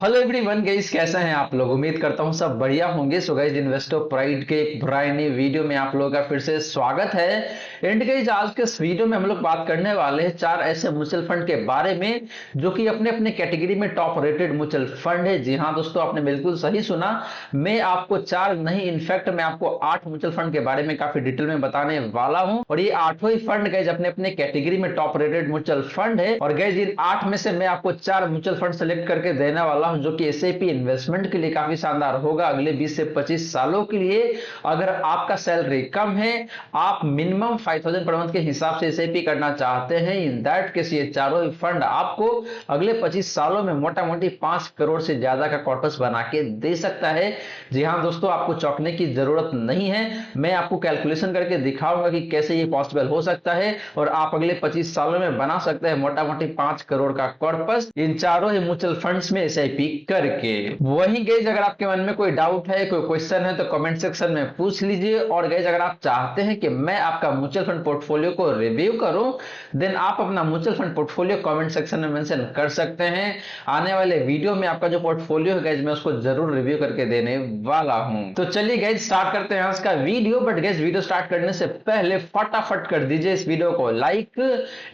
Hello everyone guys, कैसे हैं आप लोग। उम्मीद करता हूं सब बढ़िया होंगे। सो गाइस, इन्वेस्टर प्राइड के एक ब्रांड न्यू वीडियो में आप लोगों का फिर से स्वागत है। एंड गाइस, आज के इस वीडियो में हम लोग बात करने वाले हैं चार ऐसे म्यूचुअल फंड के बारे में जो कि अपने अपने कैटेगरी में टॉप रेटेड म्यूचुअल फंड है। जी हाँ दोस्तों, आपने बिल्कुल सही सुना। मैं आपको चार नहीं, इनफैक्ट मैं आपको 8 म्यूचुअल फंड के बारे में काफी डिटेल में बताने वाला हूं। और ये आठों ही फंड गाइस अपने अपने कैटेगरी में टॉप रेटेड म्यूचुअल फंड है। और गाइस, इन 8 में से मैं आपको चार म्यूचुअल फंड सेलेक्ट करके देने वाला हूं जो कि एसआईपी इन्वेस्टमेंट के लिए काफी शानदार होगा अगले 20 से 25 सालों के लिए। अगर आपका सैलरी कम है, आप मिनिमम 5000 पर मंथ के हिसाब से एसआईपी करना चाहते हैं, इन दैट केस ये चारों ही फंड आपको अगले 25 सालों में मोटा मोटी 5 करोड़ से ज्यादा का कॉर्पस बना के दे सकता है। जी हाँ दोस्तों, आपको चौंकने की जरूरत नहीं है। मैं आपको कैलकुलेशन करके दिखाऊंगा कि कैसे ये पॉसिबल हो सकता है और आप अगले 25 सालों में बना सकते हैं मोटा मोटी 5 करोड़ का कॉर्पस इन चारों ही म्यूचुअल फंड्स में एसआईपी करके। वहीं गाइस, अगर आपके मन में कोई डाउट है, कोई क्वेश्चन है, तो कमेंट सेक्शन में पूछ लीजिए। और गाइस, अगर आप चाहते हैं कि मैं आपका म्यूचुअल फंड पोर्टफोलियो को रिव्यू करूं, देन आप अपना mutual fund portfolio comment section में मेंशन कर सकते हैं। आने वाले वीडियो में आपका जो पोर्टफोलियो है गाइस, मैं उसको जरूर रिव्यू करके देने वाला हूं। तो चलिए गाइस, स्टार्ट करते हैं आज का video. But guys, video start करने से पहले फटाफट कर दीजिए इस वीडियो को लाइक।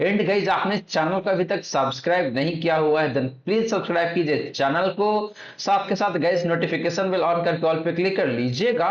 एंड गाइस, आपने चैनल को अभी तक सब्सक्राइब नहीं किया हुआ है, देन प्लीज सब्सक्राइब कीजिए चैनल को। साथ के साथ गाइस, नोटिफिकेशन बेल ऑन करके ऑल पे क्लिक कर लीजिएगा,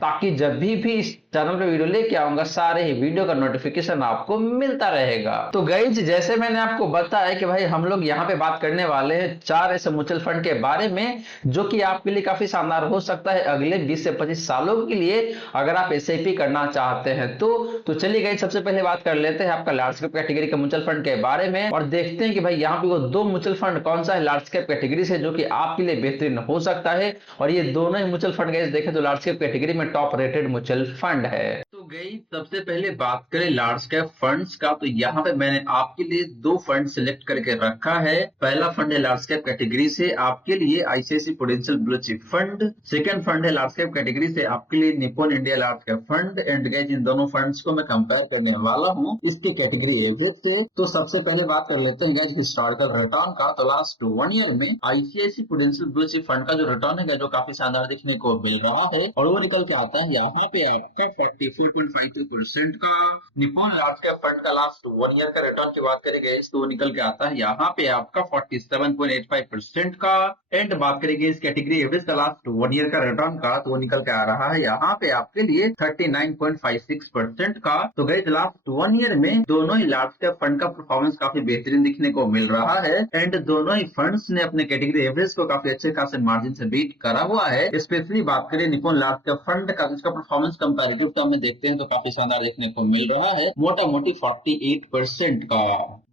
ताकि जब भी इस चैनल पे वीडियो लेके आऊंगा सारे ही वीडियो का नोटिफिकेशन आपको मिलता रहेगा। तो गाइज, जैसे मैंने आपको बताया कि भाई हम लोग यहाँ पे बात करने वाले हैं चार ऐसे म्यूचुअल फंड के बारे में जो कि आपके लिए काफी शानदार हो सकता है अगले 20 से 25 सालों के लिए, अगर आप एसआईपी करना चाहते हैं तो चलिए गाइज, सबसे पहले बात कर लेते हैं आपका लार्ज कैप कैटेगरी के म्यूचुअल फंड के बारे में और देखते हैं कि भाई यहाँ पे वो दो म्यूचुअल फंड कौन सा है लार्ज कैप कैटेगरी से जो कि आपके लिए बेहतरीन हो सकता है। और ये दोनों ही म्यूचुअल फंड गाइज देखें तो लार्ज कैप कैटेगरी में टॉप रेटेड म्यूचुअल फंड है। तो गई, सबसे पहले बात करें लार्ज कैप फंड्स का, तो यहाँ पे मैंने आपके लिए दो फंड सिलेक्ट करके रखा है। पहला फंड है लार्ज कैप कैटेगरी से आपके लिए ICICI prudential blue chip fund. Second fund है लार्ज कैप कैटेगरी से आपके लिए Nippon India large cap fund. And guys, इन दोनों फंड्स को मैं कंपेयर करने वाला हूँ इसके कैटेगरी एवरेज से। तो सबसे पहले बात कर लेते हैं गाइस हिस्टोरिकल रिटर्न का। तो लास्ट 1 ईयर में ICICI prudential blue chip fund का जो रिटर्न है जो काफी शानदार देखने को मिल रहा है और वो निकल के आता है यहाँ पे आपका 44.52% का। निप्पॉन लार्ज कैप फंड का लास्ट 1 ईयर का रिटर्न की बात करेंगे तो वो निकल के आता है यहाँ पे आपका 47.85% का। एंड बात करेंगे इस कैटेगरी एवरेज का लास्ट 1 ईयर का रिटर्न का, तो वो निकल के आ रहा है यहाँ पे आपके लिए 39.56% का। तो गई लास्ट 1 ईयर में दोनों ही लार्ज कैप फंड का परफॉर्मेंस काफी बेहतरीन दिखने को मिल रहा है। एंड दोनों ही फंड्स ने अपने कैटेगरी एवरेज को काफी अच्छे खासे मार्जिन से बीट करा हुआ है। स्पेशली बात करें निप्पॉन लार्ज कैप फंड का, जिसका परफॉर्मेंस कंपैरेटिव टर्म में देखते हैं तो काफी शानदार देखने को मिल रहा है, मोटा मोटी 48% का।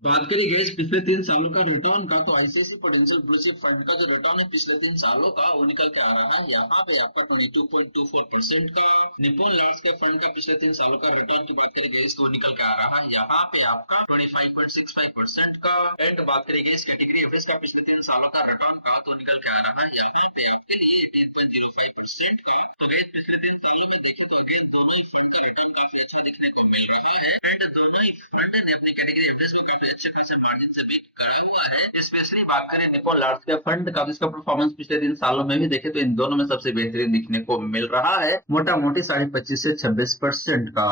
बात करें गैस पिछले 3 सालों का रिटर्न का, तो ICICI prudential blue chip fund का जो रिटर्न है पिछले 3 सालों का वो निकल के आ रहा है यहाँ पे आपका 22.24% का। निप्पॉन लार्ज कैप फंड का पिछले 3 सालों का रिटर्न की बात करें गैस तो वो निकल के आ रहा है यहाँ पे आपका 25.65% का। एंड बात करें गैस कैटेगरी एवरेज का पिछले 3 सालों का रिटर्न का, तो निकल के आ रहा है यहाँ पे आपके लिए 18.05% का। तो गैस पिछले 3 सालों में देखें तो अगेन दोनों ही फंड का रिटर्न काफी अच्छा दिखने को मिल रहा है। एंड दोनों ही फंड ने अपनी कैटेगरी एवरेज को काफी अच्छे खासे मार्जिन से बीट करा हुआ है। स्पेशली बात करें निप्पॉन लार्ज कैप फंड का, जिसका परफॉर्मेंस पिछले 3 सालों में भी देखे तो इन दोनों में सबसे बेहतरीन दिखने को मिल रहा है, मोटा मोटी 25.5 से 26% का।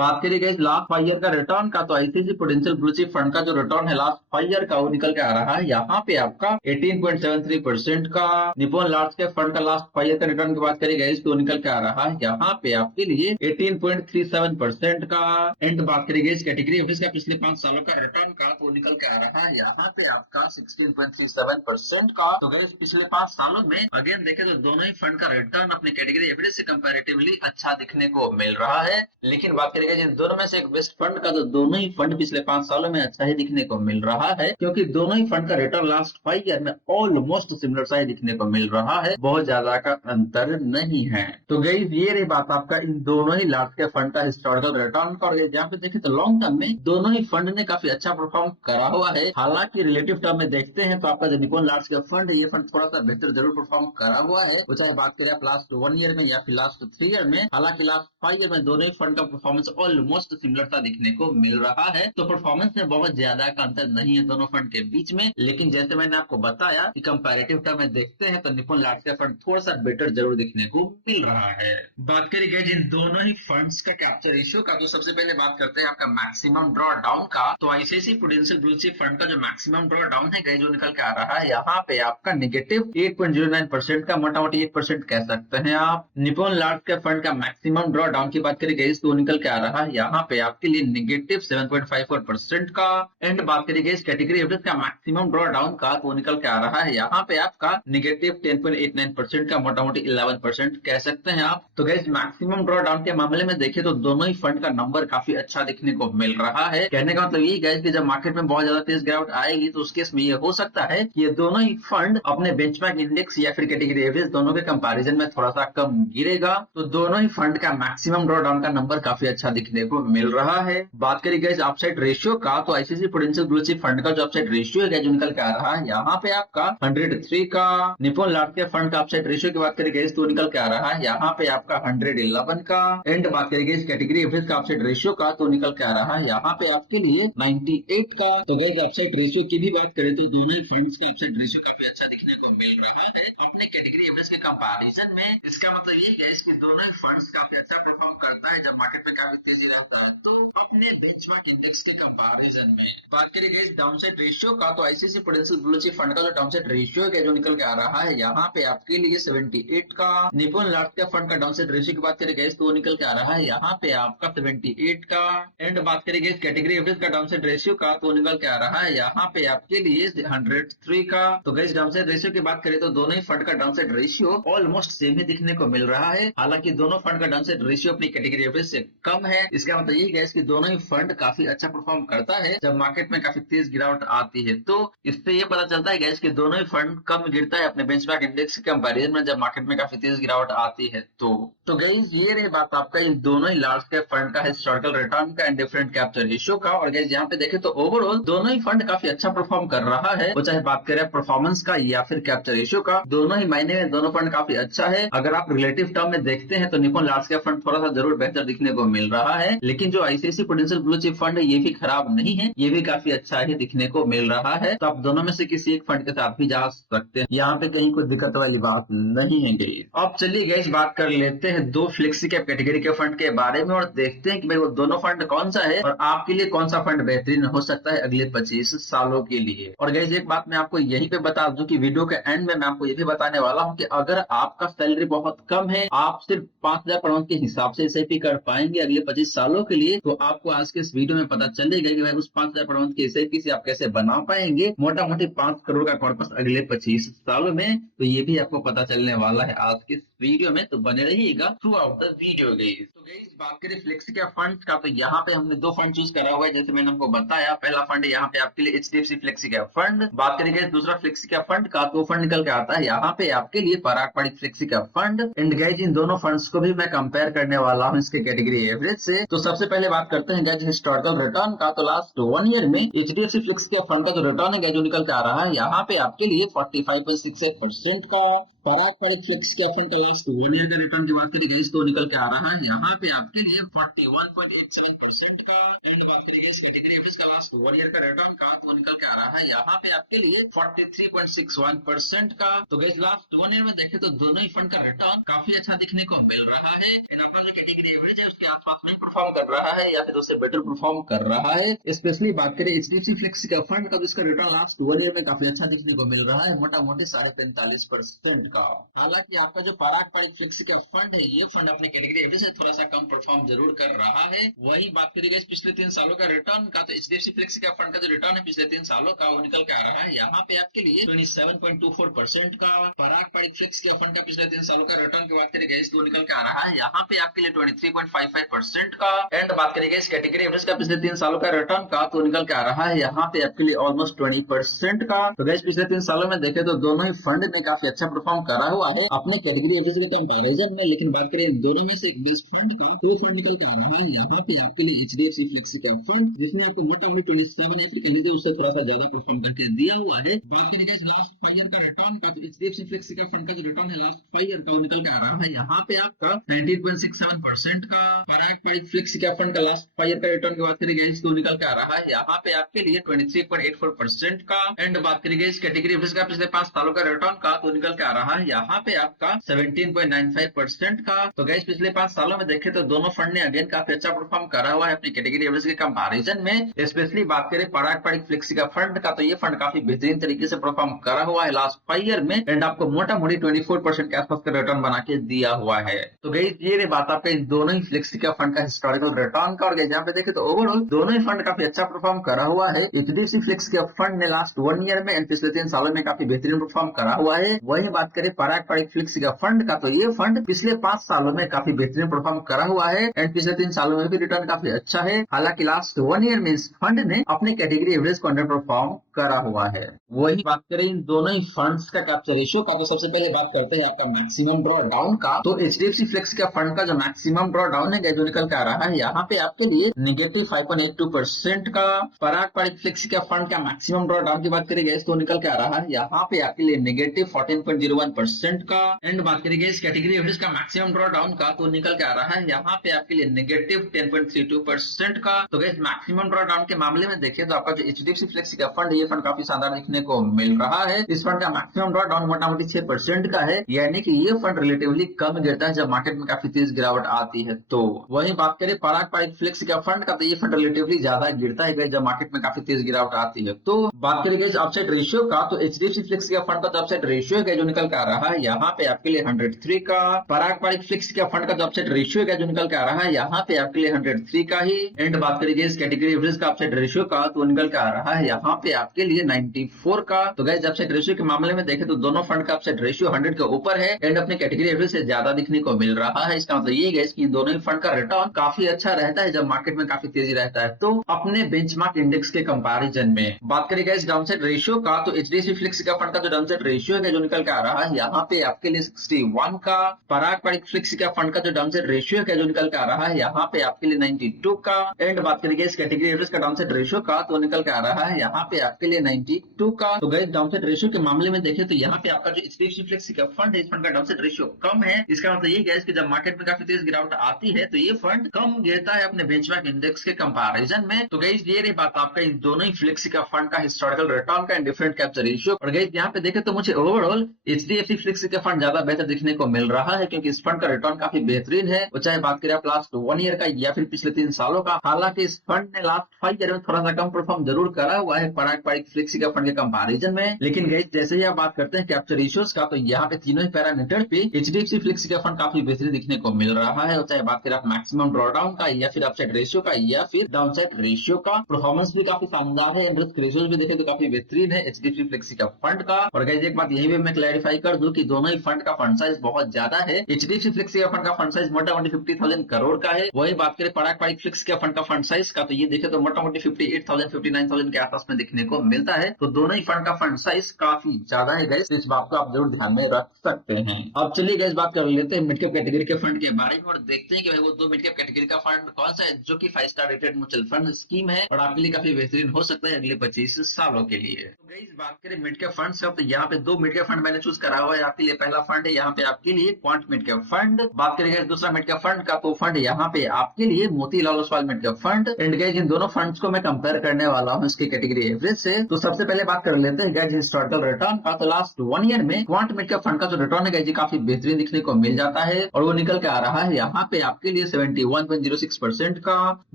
बात करिए गई लास्ट 5 ईयर का रिटर्न का, तो ICICI prudential blue chip fund का जो रिटर्न है लास्ट 5 ईयर का वो निकल के आ रहा है यहाँ पे आपका 18.73% का। निप्पॉन लार्ज कैप फंड का लास्ट 5 ईयर का रिटर्न की बात करें गई तो निकल के आ रहा है यहाँ पे आपके लिए 18.37% का। एंड बात करें गई कैटेगरी एवरेज का पिछले 5 सालों का रिटर्न का, तो निकल के आ रहा है यहाँ पे आपका 16.37% का। तो गैस पिछले 5 सालों में अगेन देखे तो दोनों ही फंड का रिटर्न अपने कैटेगरी एवरेज से कंपैरेटिवली अच्छा दिखने को मिल रहा है। लेकिन बात करेंगे जिन दोनों में से एक बेस्ट फंड का, तो दोनों ही फंड पिछले 5 सालों में अच्छा ही दिखने को मिल रहा है, क्योंकि दोनों ही फंड का रिटर्न लास्ट 5 ईयर में ऑलमोस्ट सिमिलर सा ही दिखने को मिल रहा है, बहुत ज्यादा का अंतर नहीं है। तो गई ये रही बात आपका इन दोनों ही लार्ज कैप फंड का हिस्टोरिकल रिटर्न का। और यहाँ पे देखे तो लॉन्ग टर्म में दोनों ही फंड ने काफी अच्छा परफॉर्म करा हुआ है। हालांकि रिलेटिव टर्म में देखते हैं तो आपका जो निप्पॉन लार्ज कैप फंड है ये फंड थोड़ा सा बेहतर जरूर परफॉर्म करा हुआ है, वो चाहे बात करें आप लास्ट 1 ईयर में या फिर लास्ट 3 ईयर में। हालांकि लास्ट 5 ईयर में दोनों ही फंड का परफॉर्मेंस ऑलमोस्ट सिमिलर सा दिखने को मिल रहा है, तो परफॉर्मेंस में बहुत ज्यादा का अंतर नहीं है दोनों फंड के बीच में। लेकिन जैसे मैंने आपको बताया कि कंपैरेटिव टर्म में देखते हैं तो निप्पॉन लार्ज कैप फंड थोड़ा सा बेटर जरूर दिखने को मिल रहा है। बात करिए जिन दोनों ही फंड्स का कैप्चर रेशियो का, तो सबसे पहले बात करते हैं आपका मैक्सिमम ड्रॉ डाउन का। तो ICICI prudential blue chip fund का जो मैक्सिमम ड्रॉ डाउन है जो निकल के आ रहा है यहाँ पे आपका नेगेटिव 8.09% का, मोटा मोटी 8% कह सकते हैं आप। निप्पॉन लार्ज कैप फंड का मैक्सिमम ड्रॉ डाउन की बात करिए तो निकल के आ रहा है यहाँ पे आपके लिए नेगेटिव 7.54% का। एंड बात करिए इस कैटेगरी एवरेज का मैक्सिमम ड्रॉ डाउन का, तो निकल के आ रहा है यहाँ पे आपका नेगेटिव 10.89% का, मोटा मोटी 11% कह सकते हैं आप। तो गाइस मैक्सिमम ड्रॉ डाउन के मामले में देखिए तो दोनों ही फंड का नंबर काफी अच्छा दिखने को मिल रहा है। कहने का मतलब यही गाइस कि जब मार्केट में बहुत ज्यादा तेज गिरावट आएगी तो उस केस में ये हो सकता है कि ये दोनों ही फंड अपने बेंचमार्क इंडेक्स या फिर कैटेगरी एवरेज दोनों के कंपैरिजन में थोड़ा सा कम गिरेगा। तो दोनों ही फंड का मैक्सिमम ड्रॉ डाउन का नंबर काफी अच्छा दिखने को मिल रहा है। बात करिए गाइस अपसाइड रेशियो का, तो ICICI prudential blue chip fund का जो अपसाइड रेशियो है जो निकल के आ रहा है यहाँ पे आपका 103 का। निप्पॉन लार्ज कैप फंड का अपसाइड रेशियो की बात करिए तो निकल के आ रहा है यहाँ पे आपका 111 का। एंड बात करिए इस कैटेगरी एवरेज का अपसाइड रेशियो का, तो निकल के आ रहा है यहाँ पे आपके लिए 98 का। तो गाइस अपसाइड रेशियो की भी बात करें तो दोनों ही फंड्स का अपसाइड रेशियो काफी अच्छा दिखने को मिल रहा है अपने कैटेगरी एवरेज के कंपैरिजन में। इसका मतलब ये है कि दोनों ही फंड्स काफी अच्छा परफॉर्म करता है जब मार्केट में काफी तेजी रहता है तो अपने बेंचमार्क इंडेक्स के कंपैरिजन में। बात करिए गाइस डाउनसाइड रेशियो का, तो ICICI prudential blue chip fund का जो डाउनसाइड रेशियो है जो निकल के आ रहा है यहाँ पे आपके लिए 78 का। निप्पॉन लार्ज कैप फंड का डाउनसाइड रेशियो की बात करिए गाइस तो निकल के आ रहा है यहाँ पे आपका 78 का। एंड बात करिए गाइस कैटेगरी एवरेज का डाउनसाइड रेशियो का, तो निकल के आ रहा है यहाँ पे आपके लिए 103 का। तो गाइस डाउनसाइड रेशियो की बात करें तो दोनों ही फंड का डाउनसाइड रेशियो ऑलमोस्ट सेम ही दिखने को मिल रहा है। हालांकि दोनों फंड का डाउनसाइड रेशियो अपनी कैटेगरी एवरेज से कम है। इसका मतलब ये गाइस कि दोनों ही फंड काफी अच्छा परफॉर्म करता है जब मार्केट में काफी तेज गिरावट आती है। तो इससे ये पता चलता है गाइस कि दोनों ही फंड कम गिरता है अपने बेंचमार्क इंडेक्स के कंपैरिजन में जब मार्केट में काफी तेज गिरावट आती है। तो गाइस ये रही बात आपका इन दोनों ही लार्ज कैप फंड का हिस्टोरिकल रिटर्न का एंड डिफरेंट कैप्चर रेशियो का। और गाइस यहाँ पे देखें तो ओवरऑल दोनों ही फंड काफी अच्छा परफॉर्म कर रहा है, वो चाहे बात करें परफॉर्मेंस का या फिर कैप्चर रेशियो का, दोनों ही मायने में दोनों फंड काफी अच्छा है। अगर आप रिलेटिव टर्म में देखते हैं तो निप्पॉन लार्ज कैप फंड थोड़ा सा जरूर बेहतर दिखने को मिल रहा है, लेकिन जो ICICI prudential blue chip fund है ये भी खराब नहीं है, ये भी काफी अच्छा ही दिखने को मिल रहा है। तो आप दोनों में से किसी एक फंड के साथ भी जा सकते हैं, यहाँ पे कहीं कोई दिक्कत वाली बात नहीं है गाइस। अब चलिए गाइस बात कर लेते हैं दो फ्लेक्सी कैप कैटेगरी के फंड के बारे में और देखते हैं कि भाई वो दोनों फंड कौन सा है और आपके लिए कौन सा फंड बेहतरीन हो सकता है अगले 25 सालों के लिए। और गाइस एक बात मैं आपको यहीं पे बता दूं कि वीडियो के एंड में मैं आपको ये भी बताने वाला हूं कि अगर आपका सैलरी बहुत कम है, आप सिर्फ 5,000 पर मंथ के हिसाब से एसआईपी कर पाएंगे अगले 25 सालों के लिए, तो आपको आज के इस वीडियो में पता चलेगा कि भाई उस 5,000 पर मंथ के एसआईपी से आप कैसे बना पाएंगे मोटा मोटी 5 करोड़ का कॉर्पस अगले 25 सालों में। तो ये भी आपको पता चलने वाला है आज के वीडियो में, तो बने रहिएगा through out the video guys. तो गाइस बात करें फ्लेक्सी कैप फंड का, तो यहाँ पे हमने दो फंड चूज करा हुआ है जैसे मैंने आपको बताया। पहला फंड है यहाँ पे आपके लिए एचडीएफसी फ्लेक्सी कैप फंड। बात करेंगे दूसरा फ्लेक्सी कैप फंड का, तो फंड निकल के आता है यहाँ पे आपके लिए पराग पाड़ी flexi cap fund. And guys इन दोनों फंड्स को भी मैं कंपेयर करने वाला हूँ इसके कैटेगरी एवरेज से। तो सबसे पहले बात करते हैं गाइस हिस्टोरिकल रिटर्न का, तो लास्ट 1 ईयर में एचडीएफसी फ्लेक्सी कैप फंड का जो रिटर्न है जो निकल के आ रहा है यहाँ पे आपके लिए 45.68% का। पराग पाड़ी फ्लेक्सी कैप फंड का लास्ट 1 ईयर का रिटर्न की बात करेंगे तो निकल के आ रहा है यहाँ पे आपके लिए 41.87% का। एंड बात करेंगे इस कैटेगरी एवरेज का लास्ट 1 ईयर का रिटर्न का, तो निकल के आ रहा है यहाँ पे आपके लिए 43.61% का। तो गाइस लास्ट 1 ईयर में देखें तो दोनों ही फंड का रिटर्न काफी अच्छा दिखने को मिल रहा है। आपका जो कैटेगरी एवरेज है उसके आसपास में परफॉर्म कर रहा है या फिर उससे बेटर परफॉर्म कर रहा है। स्पेशली बात करें एचडीएफसी फ्लेक्सी कैप फंड का, जिसका रिटर्न लास्ट 1 ईयर में काफी अच्छा दिखने को मिल रहा है, मोटा मोटी 45.5% का। हालांकि आपका जो पराग पाड़ी फ्लेक्सी कैप फंड है ये फंड अपने कैटेगरी एवरेज से थोड़ा सा कम परफॉर्म जरूर कर रहा है। वही बात करेंगे पिछले 3 सालों का रिटर्न का, तो एचडीएफसी फ्लेक्सी कैप फंड का जो रिटर्न है पिछले 3 सालों का वो निकल के आ रहा है यहाँ पे आपके लिए 27.24% का। पराग पाड़ी फ्लेक्सी कैप फंड का पिछले 3 सालों का रिटर्न की बात करेंगे तो निकल के आ रहा है यहाँ पे आपके लिए 23.55% का। एंड बात करेंगे इस कैटेगरी एवरेज का पिछले 3 सालों का रिटर्न का, तो निकल के आ रहा है यहाँ पे आपके लिए ऑलमोस्ट 20% का। तो गाइस पिछले 3 सालों में देखे तो दोनों ही फंड में काफी अच्छा परफॉर्म परफॉर्म करा हुआ है अपने कैटेगरी एवरेज के कंपैरिजन में। लेकिन बात करें दोनों में से बेस्ट फंड का, तो फंड निकल के आ रहा है यहाँ पे आपके लिए एचडीएफसी फ्लेक्सी कैप फंड, जिसने आपको मोटा मोटी 27 या फिर कहीं से उससे थोड़ा सा ज्यादा परफॉर्म करके दिया हुआ है। बात करें लास्ट 5 ईयर का रिटर्न का, तो एचडीएफसी फ्लेक्सी कैप फंड का जो रिटर्न है लास्ट 5 ईयर का वो निकल के आ रहा है यहाँ पे आपका 19.67% का। पराग फ्लेक्सी कैप फंड का लास्ट 5 ईयर का रिटर्न की बात करेंगे तो निकल के आ रहा है यहाँ पे आपके लिए 23.84% का। एंड बात करेंगे इस कैटेगरी एवरेज का पिछले 5 सालों का रिटर्न का, तो निकल के आ रहा है यहाँ पे आपका 17.95% का। तो गैस पिछले 5 सालों में देखें तो दोनों फंड ने अगेन काफी अच्छा परफॉर्म करा हुआ है अपनी कैटेगरी एवरेज के कंपैरिजन में। स्पेशली बात करें पराग फ्लेक्सी का फंड का, तो ये फंड काफी बेहतरीन तरीके से परफॉर्म करा हुआ है लास्ट 5 ईयर में। एंड आपको मोटा मोटी 24% के आसपास का रिटर्न बना के दिया हुआ है। तो गैस ये बात आपके दोनों ही फ्लेक्सी का फंड का हिस्टोरिकल रिटर्न का। और यहाँ पे देखें तो ओवरऑल दोनों ही फंड काफी अच्छा परफॉर्म करा हुआ है। एचडीएफसी फ्लेक्स के फंड ने लास्ट 1 ईयर में एंड पिछले 3 सालों में काफी बेहतरीन परफॉर्म करा हुआ है। वही बात करें पराग फ्लेक्स का फंड का, तो ये फंड पिछले 5 सालों में काफी बेहतरीन परफॉर्म करा हुआ है एंड पिछले 3 सालों में भी रिटर्न काफी अच्छा है। हालांकि लास्ट 1 ईयर में इस फंड ने अपने कैटेगरी एवरेज को अंडर परफॉर्म करा हुआ है। वही बात करें इन दोनों ही फंड्स का कैप्चर रेशियो का, तो सबसे पहले बात करते हैं आपका मैक्सिमम ड्रॉ डाउन का। तो एचडीएफसी फ्लेक्स का फंड का जो मैक्सिमम ड्रॉ डाउन है जो निकल के आ रहा है यहाँ पे आपके लिए -5.82% का। पराग फ्लेक्स का फंड का मैक्सिमम ड्रॉ डाउन की बात करेंगे तो निकल के आ रहा है यहाँ पे आपके लिए -14.01% का। एंड बात करेंगे इस कैटेगरी एवरेज का मैक्सिमम ड्रॉ डाउन का, तो निकल के आ रहा है यहाँ पे आपके लिए -10.32% का। तो गैस मैक्सिमम ड्रॉ डाउन के मामले में देखें तो आपका जो एचडीएफसी फ्लेक्स का फंड, ये फंड काफी शानदार देखने को मिल रहा है। इस फंड का मैक्सिमम ड्रॉ डाउन मोटा मोटी 6% का है, यानी कि ये फंड रिलेटिवली कम गिरता है जब मार्केट में काफी तेज गिरावट आती है। तो वही बात करें पराग फ्लेक्स का फंड का, तो ये फंड रिलेटिवली ज्यादा गिरता है जब मार्केट में काफी तेज गिरावट आती है। तो बात करेंगे अपसाइड रेशियो का, तो एचडीएफसी फ्लेक्स का फंड का जो अपसाइड रेशियो है जो निकल के आ रहा है यहाँ पे आपके लिए 103 का। पराग फ्लेक्स का फंड का जो अपसाइड रेशियो है जो निकल के आ रहा है यहाँ पे आपके लिए 103 का ही। एंड बात करेंगे इस कैटेगरी एवरेज का अपसाइड रेशियो का, तो निकल के आ रहा है यहाँ पे आपके लिए 94 का। तो गाइस अपसाइड रेशियो के मामले में देखें तो दोनों फंड का अपसाइड रेशियो 100 के ऊपर है एंड अपने कैटेगरी एवरेज से ज्यादा दिखने को मिल रहा है। इसका मतलब ये गाइस कि दोनों ही फंड का रिटर्न काफी अच्छा रहता है जब मार्केट में काफी तेजी रहता है, तो अपने बेंचमार्क इंडेक्स के कंपैरिजन में। बात करें गाइस डाउनसाइड रेशियो का, तो एचडीएफसी फ्लेक्स का फंड का जो डाउनसाइड रेशियो है जो निकल के आ रहा है यहाँ पे आपके लिए 61 का। पराग फ्लेक्स का फंड का जो डाउनसाइड रेशियो है जो निकल के आ रहा है यहाँ पे आपके लिए 92 का। एंड बात करेंगे इस कैटेगरी एवरेज का डाउनसाइड रेशियो का, तो निकल के आ रहा है यहाँ पे आपके लिए 92 का। तो गाइस डाउनसाइड रेशियो के मामले में देखें तो यहाँ पे आपका जो एचडीएफसी फ्लेक्स का फंड है इस फंड का डाउनसाइड रेशियो कम है। इसका मतलब ये गाइस कि जब मार्केट में काफी तेज गिरावट आती है तो ये फंड कम गिरता है अपने बेंचमार्क इंडेक्स के कंपैरिजन में। तो गाइस ये रही बात आपका इन दोनों ही फ्लेक्स का फंड का हिस्टोरिकल रिटर्न का एंड डिफरेंट कैप्चर रेशियो। और गाइस यहाँ पे देखें तो मुझे ओवरऑल एचडीएफसी फ्लेक्स का फंड ज्यादा बेहतर दिखने को मिल रहा है क्योंकि इस फंड का रिटर्न काफी बेहतरीन है, वो चाहे बात करें आप लास्ट 1 ईयर का या फिर पिछले 3 सालों का। हालांकि इस फंड ने लास्ट 5 ईयर में थोड़ा सा कम परफॉर्म जरूर करा हुआ है पराग फ्लेक्स का फंड के कंपैरिजन में। लेकिन गाइस जैसे ही आप बात करते हैं कैप्चर रेशियोज का, तो यहाँ पे तीनों ही पैरामीटर पे एचडीएफसी फ्लेक्स का फंड काफी बेहतरीन दिखने को मिल रहा है, चाहे बात करें आप मैक्सिमम ड्रॉडाउन का या फिर अपसाइड रेशियो का या फिर डाउनसाइड रेशियो का। परफॉर्मेंस भी काफी शानदार है, रिस्क रेशियोज भी देखें तो काफी बेहतरीन है एचडीएफसी फ्लेक्स का फंड का। और गाइस एक बात यही भी मैं क्लैरिफाई कर दूं कि दोनों ही फंड का फंड साइज बहुत ज्यादा है। एचडीएफसी फ्लेक्स का फंड का फंड साइज मोटा मोटी 50,000 करोड़ का है। वही बात करें पराग फ्लेक्स का फंड का फंड साइज का, तो ये देखे तो मोटा मोटी 58,000 59,000 के आसपास में दिखने को मिलता है। तो दोनों ही फंड का फंड साइज काफी ज्यादा है गाइस, इस बात को आप जरूर ध्यान में रख सकते हैं। अब चलिए गाइस बात कर लेते हैं मिड कैप कैटेगरी के फंड के बारे में और देखते हैं कि भाई वो दो मिड कैप कैटेगरी का फंड कौन सा है जो कि 5 star rated mutual fund scheme है और आपके लिए काफी बेहतरीन हो सकता है अगले 25 सालों के लिए। तो गाइस बात करें मिड कैप फंड से, तो यहाँ पे दो मिड कैप फंड मैंने चूज करा हुआ है आपके लिए। पहला फंड है यहाँ पे आपके लिए क्वांट मिड कैप फंड। बात करेंगे दूसरा मिड कैप फंड का, तो फंड यहाँ पे आपके लिए Motilal Oswal mid cap fund. And guys इन दोनों फंड्स को मैं कंपेयर करने वाला हूँ इसके कैटेगरी एवरेज से। तो सबसे पहले बात कर लेते हैं गाइस हिस्टोरिकल रिटर्न का। तो लास्ट 1 ईयर में क्वांट मिड कैप फंड का जो रिटर्न है गाइस काफी बेहतरीन दिखने को मिल जाता है और वो निकल के आ रहा है यहाँ पे आपके लिए 71.06% का।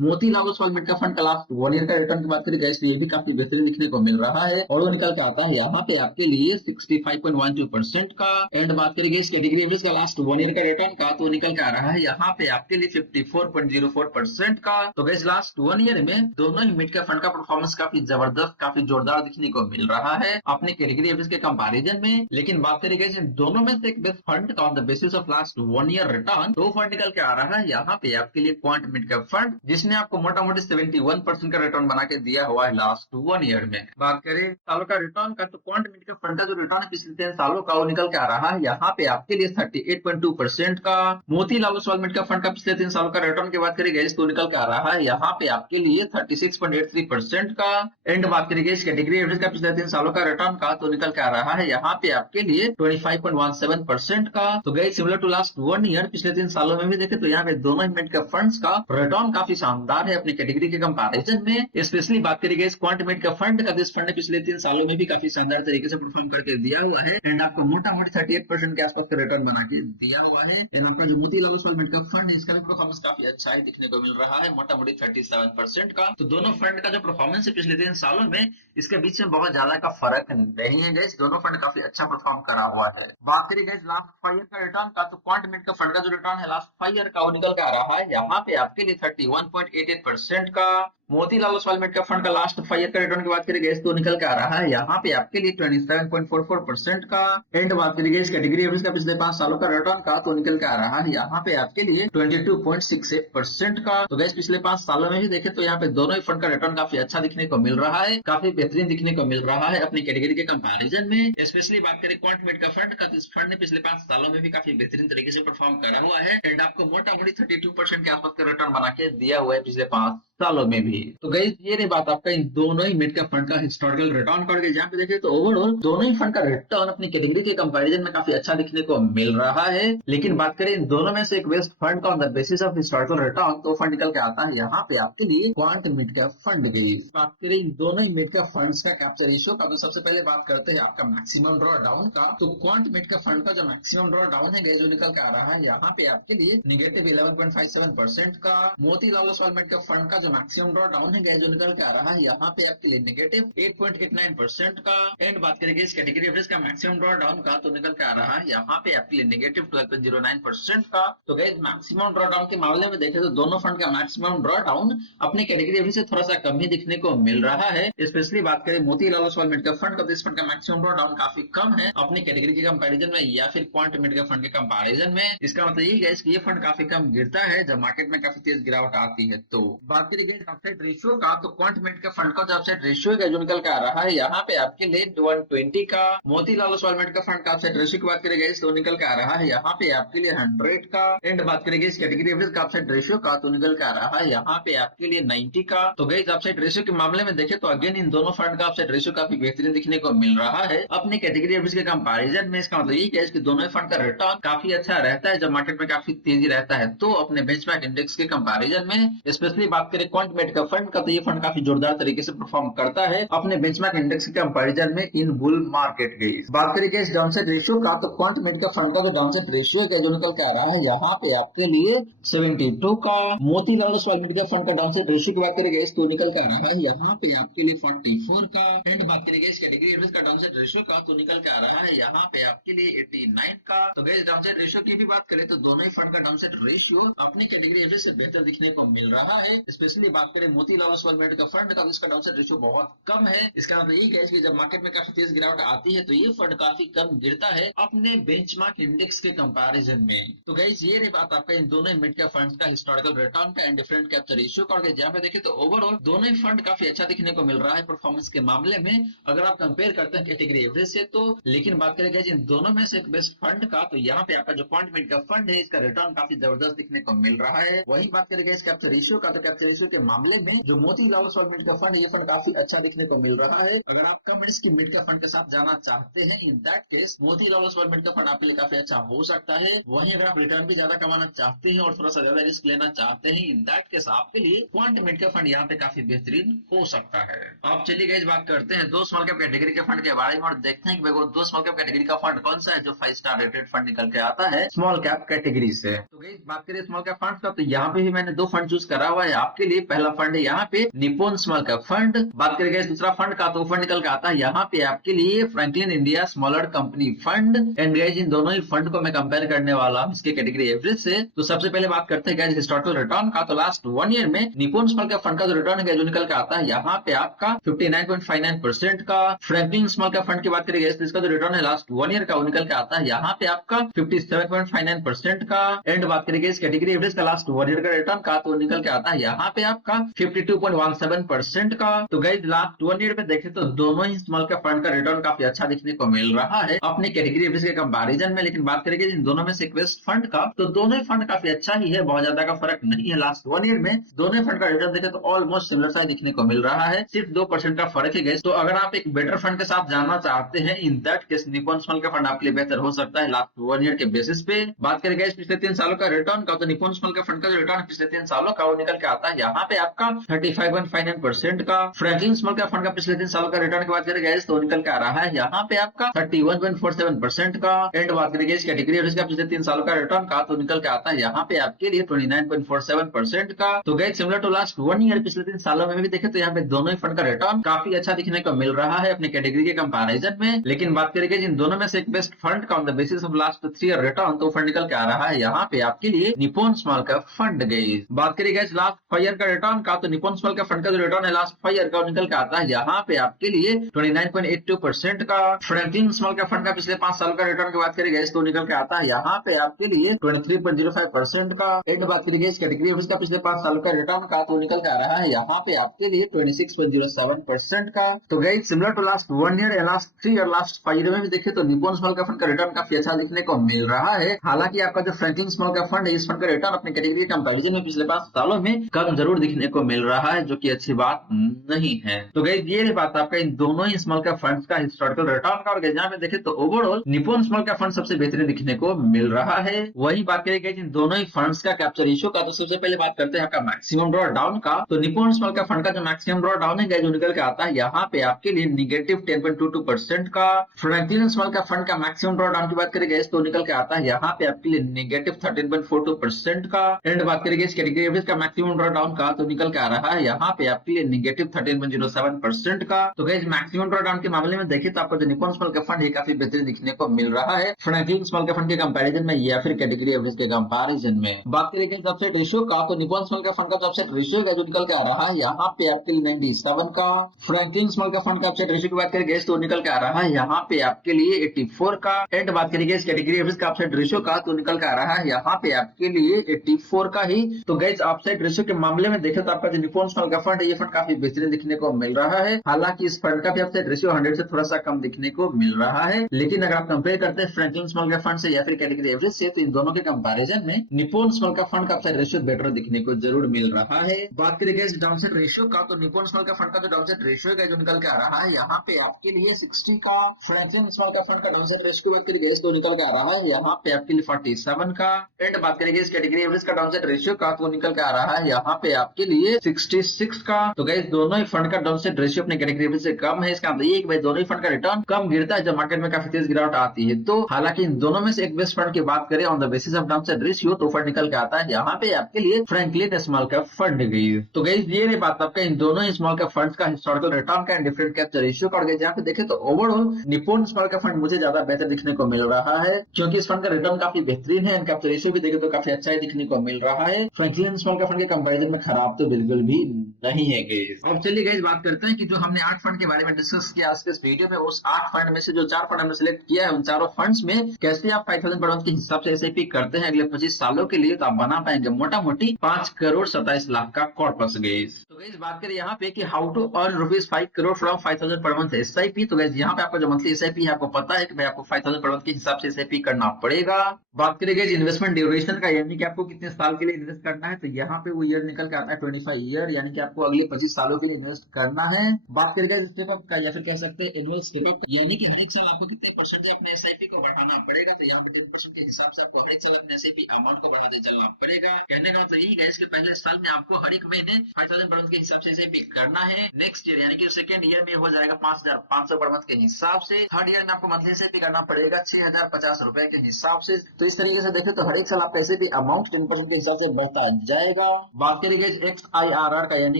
Motilal Oswal mid cap fund का लास्ट 1 ईयर का रिटर्न की बात करें गाइस, ये भी काफी बेहतरीन दिखने को मिल रहा है और वो निकल के आता है यहाँ पे आपके लिए 65.12% का। एंड बात करेंगे इस कैटेगरी एवरेज का लास्ट 1 ईयर का रिटर्न का, तो निकल के आ रहा है यहाँ पे आपके लिए 54.04% का। तो गाइस लास्ट 1 ईयर में दोनों ही मिड कैप फंड का परफॉर्मेंस काफी जबरदस्त काफी जोरदार दिखने को मिल रहा है अपने कैटेगरी एवरेज के कंपैरिजन में। लेकिन बात करेंगे दोनों में से एक बेस्ट फंड का on the basis of last 1 year return, दो फंड निकल के आ रहा है यहाँ पे आपके लिए क्वांट मिड कैप फंड, जिसने आपको मोटा मोटी 71% का रिटर्न बना के दिया हुआ है लास्ट 1 ईयर में। बात करें सालों का रिटर्न का, तो क्वांट मिड कैप फंड का जो रिटर्न है पिछले 3 सालों का का वो निकल के आ रहा है यहाँ पे आपके लिए 38.2% का। Motilal Oswal mid cap fund का पिछले 3 सालों का रिटर्न की बात करेंगे तो निकल के आ रहा है यहाँ पे आपके लिए 36.83% का। एंड बात करेंगे इस कैटेगरी एवरेज का पिछले 3 सालों का रिटर्न का तो निकल के आ रहा है यहाँ पे आपके लिए 25.17% का। तो गई सिमिलर टू लास्ट 1 ईयर पिछले 3 सालों में भी देखे तो यहाँ पे दोनों मिड कैप फंड्स का रिटर्न काफी शानदार है अपनी कैटेगरी के कंपैरिजन में। स्पेशली बात करेंगे इस क्वांट मिड कैप फंड का, इस फंड ने पिछले 3 सालों में भी काफी शानदार तरीके से परफॉर्म करके दिया हुआ है एंड आपको मोटा मोटी 38% के आसपास का रिटर्न बना के दिया हुआ है। एंड आपका जो Motilal Oswal mid cap fund है इसका भी परफॉर्मेंस काफी अच्छा है दिखने को मिल रहा है, मोटा मोटी 37% का। तो दोनों फंड का जो परफॉर्मेंस है पिछले 3 सालों में इसके बीच में बहुत ज्यादा का फर्क नहीं है गाइस, दोनों फंड काफी अच्छा परफॉर्म करा हुआ है। बात करें गाइस लास्ट 5 ईयर का रिटर्न का तो क्वांट मिड का फंड का जो रिटर्न है लास्ट 5 ईयर का वो निकल के आ रहा है यहाँ पे आपके लिए 31.88% का। Motilal Oswal mid cap fund का लास्ट 5 ईयर का रिटर्न की बात करेंगे तो निकल के आ रहा है यहाँ पे आपके लिए 27.44% का। एंड बात करेंगे इस कैटेगरी एवरेज का पिछले 5 सालों का रिटर्न का तो निकल के आ रहा है यहाँ पे आपके लिए 22.68% का। तो गैस पिछले 5 सालों में भी देखे तो यहाँ पे दोनों ही फंड का रिटर्न काफी अच्छा दिखने को मिल रहा है, काफी बेहतरीन दिखने को मिल रहा है अपनी कैटेगरी के कंपैरिजन में। स्पेशली बात करें क्वांट मिड का फंड का तो इस फंड ने पिछले 5 सालों में भी काफी बेहतरीन तरीके से परफॉर्म करा हुआ है एंड आपको मोटा मोटी 32% के आसपास का रिटर्न बना के दिया हुआ है पिछले 5 सालों में भी। तो गई ये रही बात आपका इन दोनों ही मिड कैप फंड का हिस्टोरिकल रिटर्न करके, जहाँ पे देखिए तो ओवरऑल दोनों ही फंड का रिटर्न अपनी कैटेगरी के कंपैरिजन में काफी अच्छा दिखने को मिल रहा है। लेकिन बात करें इन दोनों में से एक बेस्ट फंड का on the basis of historical return तो फंड निकल के आता है यहाँ पे आपके लिए क्वांट मिड कैप फंड गई। बात करें इन दोनों ही मिड कैप फंड्स का कैप्चर रेशियो का तो सबसे पहले बात करते हैं आपका मैक्सिमम ड्रॉ डाउन का। तो क्वांट मिड कैप फंड का जो मैक्सिमम ड्रॉ डाउन है जो निकल के आ रहा है यहाँ पे आपके लिए -11.57% का। Motilal Oswal mid cap fund का जो मैक्सिमम ड्रॉ डाउन है जो निकल के आ रहा है यहाँ पे आपके लिए -8.89% का। एंड बात करेंगे इस कैटेगरी एवरेज का मैक्सिमम ड्रॉ डाउन का तो निकल के आ रहा है यहाँ पे आपके लिए -12.09% का। तो गाइस मैक्सिमम ड्रॉ डाउन के मामले में देखें तो दोनों फंड का मैक्सिमम ड्रॉ डाउन अपनी कैटेगरी एवरेज से थोड़ा सा कम ही दिखने को मिल रहा है। स्पेशली बात करें Motilal Oswal mid cap fund का तो इस फंड का मैक्सिमम ड्रॉ डाउन काफी कम है अपनी कैटेगरी के कंपैरिजन में या फिर क्वांट मिड कैप फंड के कंपैरिजन में। इसका मतलब ये गाइस कि ये फंड काफी कम गिरता है जब मार्केट में काफी तेज गिरावट आती है। तो बात करें गाइस अपसाइड रेशियो का तो क्वांट मिड कैप फंड का जो अपसाइड रेशियो है जो निकल के आ रहा है यहाँ पे आपके लिए 120 का। Motilal Oswal mid cap fund का अपसाइड रेशियो की बात करेंगे तो निकल के आ रहा है यहाँ पे आपके लिए 100 का। एंड बात करेंगे इस कैटेगरी एवरेज का अपसाइड रेशियो का तो निकल के आ रहा है यहाँ पे आपके लिए 90 का। तो गाइस अपसाइड रेशियो के मामले में देखें तो अगेन इन दोनों फंड का अपसाइड रेशियो काफी बेहतरीन दिखने को मिल रहा है अपनी कैटेगरी एवरेज के कंपैरिजन में। इसका मतलब ये है कि दोनों फंड का रिटर्न काफी अच्छा रहता है जब मार्केट में काफी तेजी रहता है तो अपने बेंचमार्क इंडेक्स के कंपैरिजन में। स्पेशली बात करें क्वांट मिड कैप फंड का तो ये फंड काफी जोरदार तरीके से परफॉर्म करता है अपने बेंचमार्क इंडेक्स के कंपैरिजन में इन बुल मार्केट गई। बात करेंगे इस डाउनसाइड रेशियो का तो क्वांट मिड कैप फंड का जो डाउनसाइड रेशियो है जो निकल के आ रहा है यहाँ पे आपके लिए 72 का। Motilal Oswal mid cap fund का डाउनसाइड रेशियो की बात करेंगे तो निकल के आ रहा है यहाँ पे आपके लिए 44 का। एंड बात करेंगे इस कैटेगरी एवरेज का डाउनसाइड रेशियो का तो निकल के आ रहा है यहाँ पे आपके लिए 89 का। तो गाइस डाउनसाइड रेशियो की भी बात करें तो दोनों ही फंड का डाउनसाइड रेशियो अपनी कैटेगरी एवरेज से बेहतर दिखने को मिल रहा है। स्पेशली बात करें Motilal Oswal mid cap fund का इसका डाउनसाइड रेशियो बहुत कम है। इसका मतलब ये है कि जब मार्केट में काफी तेज गिरावट आती है तो ये फंड काफी कम गिरता है अपने बेंचमार्क इंडेक्स के कंपैरिजन में। तो गाइस ये रही बात आपका इन दोनों मिड कैप फंड्स का हिस्टोरिकल रिटर्न का एंड डिफरेंट कैप्चर रेशियो का। जहाँ पे देखें तो ओवरऑल दोनों ही फंड काफी अच्छा दिखने को मिल रहा है परफॉर्मेंस के मामले में अगर आप कंपेयर करते हैं कैटेगरी एवरेज से तो। लेकिन बात करें इन दोनों में से एक बेस्ट फंड का तो यहाँ पे आपका जो क्वांट मिड कैप फंड है इसका रिटर्न काफी जबरदस्त दिखने को मिल रहा है। वही बात करेंगे इस कैप्चर रेशियो का तो कैप्चर रेशियो के मामले में जो Motilal Oswal mid cap fund ये फंड काफी अच्छा दिखने को मिल रहा है। अगर आप कमेंट्स की मिड कैप फंड के साथ जाना चाहते हैं in that case Motilal Oswal mid cap fund आपके लिए काफी अच्छा हो सकता है। वहीं अगर आप रिटर्न भी ज्यादा कमाना चाहते हैं और थोड़ा सा ज्यादा रिस्क लेना चाहते हैं इन दैट केस आपके लिए क्वांट मिड कैप फंड यहाँ पे काफी बेहतरीन हो सकता है। अब चलिए गाइस बात करते हैं दो स्मॉल कैप कैटेगरी के फंड के बारे में और देखते हैं कि वो दो स्मॉल कैप कैटेगरी का फंड कौन सा है जो 5 स्टार रेटेड फंड निकल के आता है स्मॉल कैप कैटेगरी से। तो गाइस बात करें स्मॉल कैप फंड का तो यहाँ पे भी मैंने दो फंड चूज करा हुआ है आपके लिए। पहला फंड है यहाँ पे निप्पॉन स्मॉल कैप फंड। बात करेंगे दूसरा फंड का तो फंड निकल के आता है यहाँ पे आपके लिए Franklin India smaller company fund. And guys इन दोनों ही फंड को मैं कंपेयर करने वाला हूँ इसके कैटेगरी एवरेज से। तो सबसे पहले बात करते हैं गाइस हिस्टोरिकल रिटर्न का। तो लास्ट 1 ईयर में निप्पॉन स्मॉल कैप फंड का जो रिटर्न है जो निकल के आता है यहाँ पे आपका 59.59% का। फ्रैंकलिन स्मॉल कैप फंड की बात करेंगे तो इसका जो रिटर्न है लास्ट 1 ईयर का वो निकल के आता है यहाँ पे आपका 57.59% का। एंड बात करेंगे इस कैटेगरी एवरेज का लास्ट 1 ईयर का रिटर्न का तो निकल के आता है यहाँ पे आपका 52.17% का। तो गाइस लास्ट 1 ईयर में देखें तो दोनों ही स्मॉल कैप फंड का रिटर्न काफी अच्छा देखने को मिल रहा है अपने कैटेगरी के कंपैरिजन में। लेकिन बात करेंगे इन दोनों में से इक्विटी फंड का, तो दोनों ही फंड काफी अच्छा ही है, बहुत ज्यादा का फर्क नहीं है। लास्ट 1 ईयर में दोनों फंड का रिटर्न देखें तो ऑलमोस्ट सिमिलर सा दिखने को मिल रहा है, सिर्फ 2% का फर्क है गाइस। तो अगर आप एक बेटर फंड के साथ जाना चाहते हैं, in that case Nippon small cap fund आपके लिए बेहतर हो सकता है लास्ट 1 ईयर के बेसिस पे। बात करें गाइस पिछले 3 सालों का रिटर्न का, तो निप्पॉन स्मॉल कैप फंड का जो रिटर्न पिछले 3 सालों का वो निकल के आता है यहाँ पे आपका 35.59% का। फ्रैंकलिन स्मॉल कैप फंड का पिछले 3 सालों का रिटर्न की बात करें गाइस तो निकल के आ रहा है यहाँ पे आपका 31.47% का। एंड बात करें इस कैटेगरी का पिछले 3 सालों का रिटर्न का, तो निकल के आता है यहाँ पे आपके लिए 29.47% का। तो guys similar to last 1 year पिछले 3 सालों में भी देखे तो यहाँ पे दोनों ही फंड का रिटर्न काफी अच्छा दिखने को मिल रहा है अपने कैटेगरी के कंपैरिजन में। लेकिन बात करेंगे जिन दोनों में से एक बेस्ट फंड का on the basis of last 3 year return, तो फंड निकल के आ रहा है यहाँ पे आपके लिए निप्पॉन स्मॉल कैप फंड। गई बात करेंगे लास्ट 5 ईयर का रिटर्न का, तो निप्पॉन स्मॉल कैप फंड का जो रिटर्न है लास्ट 5 ईयर का निकल के आता है यहाँ पे आपके लिए 29.82% का। फ्रैंकलिन स्मॉल कैप फंड का पिछले 5 साल का रिटर्न की बात करेंगे तो निकल के आता है यहाँ पे आपके लिए 23.05% का। एंड बात करेंगे इस कैटेगरी का पिछले 5 साल का रिटर्न का, तो निकल के आ रहा है यहाँ पे आपके लिए 26.07% का। तो गई सिमिलर टू लास्ट 1 ईयर या लास्ट 3 ईयर लास्ट 5 ईयर में भी देखे तो निप्पॉन स्मॉल कैप फंड का रिटर्न काफी अच्छा दिखने को मिल रहा है। हालांकि आपका जो फ्रैंकलिन स्मॉल कैप फंड है इस फंड का रिटर्न अपने कैटेगरी के कंपैरिजन में पिछले 5 सालों में कम जरूर दिखने को मिल रहा है, जो कि अच्छी बात नहीं है। तो गई ये बात आपका इन दोनों ही स्मॉल कैप फंड्स का हिस्टोरिकल रिटर्न का, और यहाँ पे देखे तो overall Nippon small cap fund सबसे बेहतरीन दिखने को मिल रहा है। वही बात करेंगे इन दोनों ही फंड्स का कैप्चर रेशियो का, तो सबसे पहले बात करते हैं आपका मैक्सिमम ड्रॉ डाउन का। तो निप्पॉन स्मॉल कैप फंड का जो मैक्सिमम ड्रॉ डाउन है जो निकल के आता है यहाँ पे आपके लिए निगेटिव 10.22% का। फ्रैंकलिन स्मॉल कैप फंड का मैक्सिमम ड्रॉ डाउन की बात करेंगे तो निकल के आता है यहाँ पे आपके लिए निगेटिव 13.42% का। एंड बात करेंगे इस कैटेगरी का मैक्सिमम ड्रॉ डाउन का, तो निकल के आ रहा है यहाँ पे आपके लिए निगेटिव 13.07% का। तो गाइस मैक्सिमम ड्रॉ डाउन के मामले में देखें तो आपको जो निप्पॉन स्मॉल कैप फंड है काफी बेहतरीन दिखने को मिल रहा है फ्रैंकलिन स्मॉल कैप फंड के कंपैरिजन में या फिर कैटेगरी एवरेज के कंपैरिजन में। बात करेंगे सबसेट रेशियो का, तो निप्पॉन स्मॉल कैप फंड का सबसेट रेशियो है जो निकल के आ रहा है यहाँ पे आपके लिए 97 का। फ्रैंकलिन स्मॉल कैप फंड का सबसेट रेशियो की बात करेंगे तो निकल के आ रहा है यहाँ पे आपके लिए 84 का। एंड बात करेंगे इस कैटेगरी एवरेज का सबसेट रेशियो का, तो निकल के आ रहा है यहाँ पे आपके लिए 84 का ही। तो गाइस अपसाइड रेशियो के मामले में देखें तो आपका जो निप्पॉन स्मॉल कैप फंड है ये फंड काफी बेहतरीन दिखने को मिल रहा है। हालांकि इस फंड का भी अपसाइड रेशियो 100 से थोड़ा सा कम दिखने को मिल रहा है। लेकिन अगर आप कंपेयर करते हैं फ्रैंकलिन स्मॉल कैप फंड से या फिर कैटेगरी एवरेज से, तो इन दोनों के कंपैरिजन में निप्पॉन स्मॉल कैप फंड का अपसाइड रेशियो बेटर दिखने को जरूर मिल रहा है। बात करेंगे इस डाउनसाइड रेशियो का, तो निप्पॉन स्मॉल कैप फंड का जो डाउनसाइड रेशियो है जो निकल के आ रहा है यहाँ पे आपके लिए 60 का। फ्रैंकलिन स्मॉल कैप फंड का डाउनसाइड रेशियो की बात करेंगे तो निकल के आ रहा है यहाँ पे आपके लिए 47 का। एंड बात करेंगे इस कैटेगरी एवरेज का डाउनसाइड रेशियो का, तो निकल के आ रहा है यहाँ पे आपके लिए 66 का। तो गाइस दोनों ही फंड का डाउनसाइड रेशियो अपने कैटेगरी एवरेज से कम है। इसका मतलब ये कि भाई दोनों ही फंड का रिटर्न कम गिरता है जब मार्केट में काफी तेज गिरावट आती है। तो हालांकि इन दोनों में से एक बेस्ट फंड की बात करें on the basis of downside ratio, तो फंड निकल के आता है यहाँ पे आपके लिए फ्रैंकलिन स्मॉल कैप फंड गई। तो गाइस ये रही बात आपका इन दोनों ही स्मॉल कैप फंड्स का हिस्टोरिकल रिटर्न का एंड डिफरेंट कैप्चर रेशियो का। जहाँ पे देखे तो overall Nippon small cap fund मुझे ज्यादा बेहतर दिखने को मिल रहा है, क्योंकि इस फंड का रिटर्न काफी बेहतरीन है एंड कैप्चर रेशियो भी देखे तो काफी अच्छा ही दिखने को मिल रहा है। फ्रैंकलिन स्मॉल कैप फंड के कंपैरिजन में खराब तो बिल्कुल भी नहीं है गाइस। अब चलिए गाइस बात करते हैं कि जो हमने 8 फंड के बारे में डिस्कस किया आज के इस वीडियो में, उस 8 फंड में से जो 4 फंड हमने सिलेक्ट किया है उन चारों फंड्स में कैसे आप 5000 पर मंथ के हिसाब से एसआईपी करते हैं अगले 25 सालों के लिए, तो आप बना पाएंगे मोटा मोटी 5 करोड़ 27 लाख का कॉर्पस गाइस। तो गाइस बात करें यहाँ पे कि how to earn rupees 5 crore from 5000 per month SIP. तो गाइस यहाँ पे आपका जो मंथली एसआईपी है आपको पता है कि भाई आपको 5000 पर मंथ के हिसाब से एसआईपी करना पड़ेगा। बात करेंगे इन्वेस्टमेंट ड्यूरेशन का, यानी कि आपको कितने साल के लिए इन्वेस्ट करना है, तो यहाँ पे वो ईयर निकल के आता है 25 ईयर, यानी कि आपको अगले 25 सालों के लिए इन्वेस्ट करना है। बात करेंगे स्टेटअप का, या फिर कह सकते हैं एनुअल स्टेटअप, यानी कि हर एक साल आपको कितने परसेंट अपने एसआईपी को बढ़ाना पड़ेगा, तो यहाँ पे 3% के हिसाब से आपको हर एक साल अपने एसआईपी अमाउंट को बढ़ाते चलना पड़ेगा। कहने का मतलब यही है कि पहले साल में आपको हर एक महीने 5000 पर मंथ के हिसाब से एसआईपी करना है। नेक्स्ट ईयर यानी कि सेकंड ईयर में हो जाएगा 500 पर मंथ के हिसाब से। थर्ड ईयर में आपको मंथली एसआईपी करना पड़ेगा 6050 रुपए के हिसाब से। तो इस तरीके से देखें तो हर एक साल आपका एसआईपी अमाउंट 10% के हिसाब से बढ़ता जाएगा। बात करेंगे XIRR का, यानी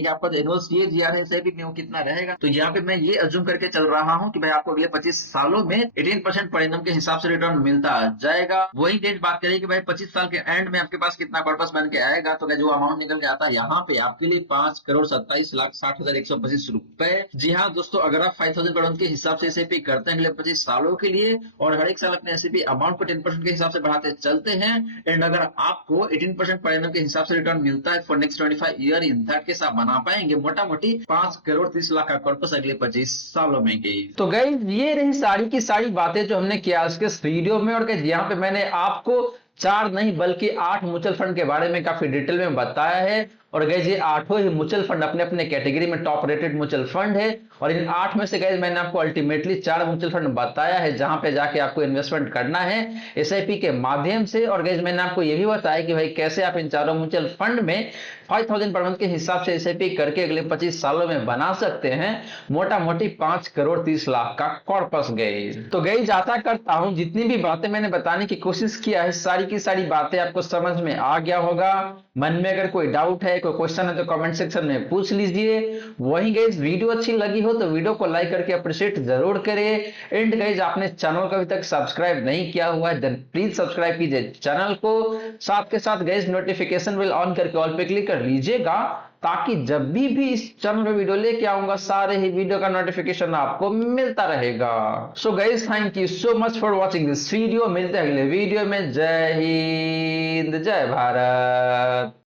कि आपका जो एनुअल CAGR है एसआईपी में वो कितना रहेगा, तो यहाँ पे मैं ये अज्यूम करके चल रहा हूँ कि भाई आपको अगले 25 सालों में 18% पर एनम के हिसाब से रिटर्न मिलता जाएगा। वही डेट बात करें कि भाई 25 साल के एंड में आपके पास कितना कॉर्पस बन के आएगा, तो जो अमाउंट निकल के आता है यहाँ पे आपके लिए 5 करोड़ 27 लाख 60,125 रुपए। जी हाँ दोस्तों, अगर आप 5000 करोड़ के हिसाब से एसआईपी करते हैं अगले 25 सालों के लिए और हर एक साल अपने एसआईपी अमाउंट को 10% के हिसाब से बढ़ाते चलते हैं, एंड अगर आपको 18% पर एनम के हिसाब से रिटर्न मिलता है for next 45 year in that case आप बना पाएंगे मोटा मोटी 5 करोड़ 30 लाख का कॉर्पस अगले 25 सालों में की। तो गाइस ये रही सारी की सारी बातें जो हमने किया आज के इस वीडियो में, और गाइस यहाँ पे मैंने आपको 4 नहीं बल्कि 8 म्यूचुअल फंड के बारे में काफी डिटेल में बताया है। और गाइस ये 8 ही म्यूचुअल फंड अपने अपने कैटेगरी में टॉप रेटेड म्यूचुअल फंड है, और इन 8 में से गाइस मैंने आपको अल्टीमेटली 4 म्यूचुअल फंड बताया है जहां पे जाके आपको इन्वेस्टमेंट करना है एसआईपी के माध्यम से। और गाइस मैंने आपको ये भी बताया कि भाई कैसे आप इन चारों म्यूचुअल फंड में 5000 पर मंथ के हिसाब से एसआईपी करके अगले 25 सालों में बना सकते हैं मोटा मोटी 5 करोड़ 30 लाख का कॉर्पस। गाइस तो गाइस आशा करता हूं जितनी भी बातें मैंने बताने की कोशिश किया है सारी की सारी बातें आपको समझ में आ गया होगा। मन में अगर कोई डाउट है, कोई क्वेश्चन है तो कमेंट सेक्शन में पूछ लीजिए। वहीं गाइस वीडियो अच्छी लगी हो तो वीडियो को लाइक करके अप्रिशिएट जरूर करें। एंड गाइस आपने चैनल को अभी तक सब्सक्राइब नहीं किया हुआ है देन प्लीज सब्सक्राइब कीजिए चैनल को। साथ के साथ गाइस नोटिफिकेशन बेल ऑन करके ऑल पे क्लिक कर लीजिएगा ताकि जब भी इस चैनल पे वीडियो लेके आऊंगा सारे ही वीडियो का नोटिफिकेशन आपको मिलता रहेगा। So guys thank you so much for watching this video. मिलते हैं अगले वीडियो में। जय हिंद जय भारत।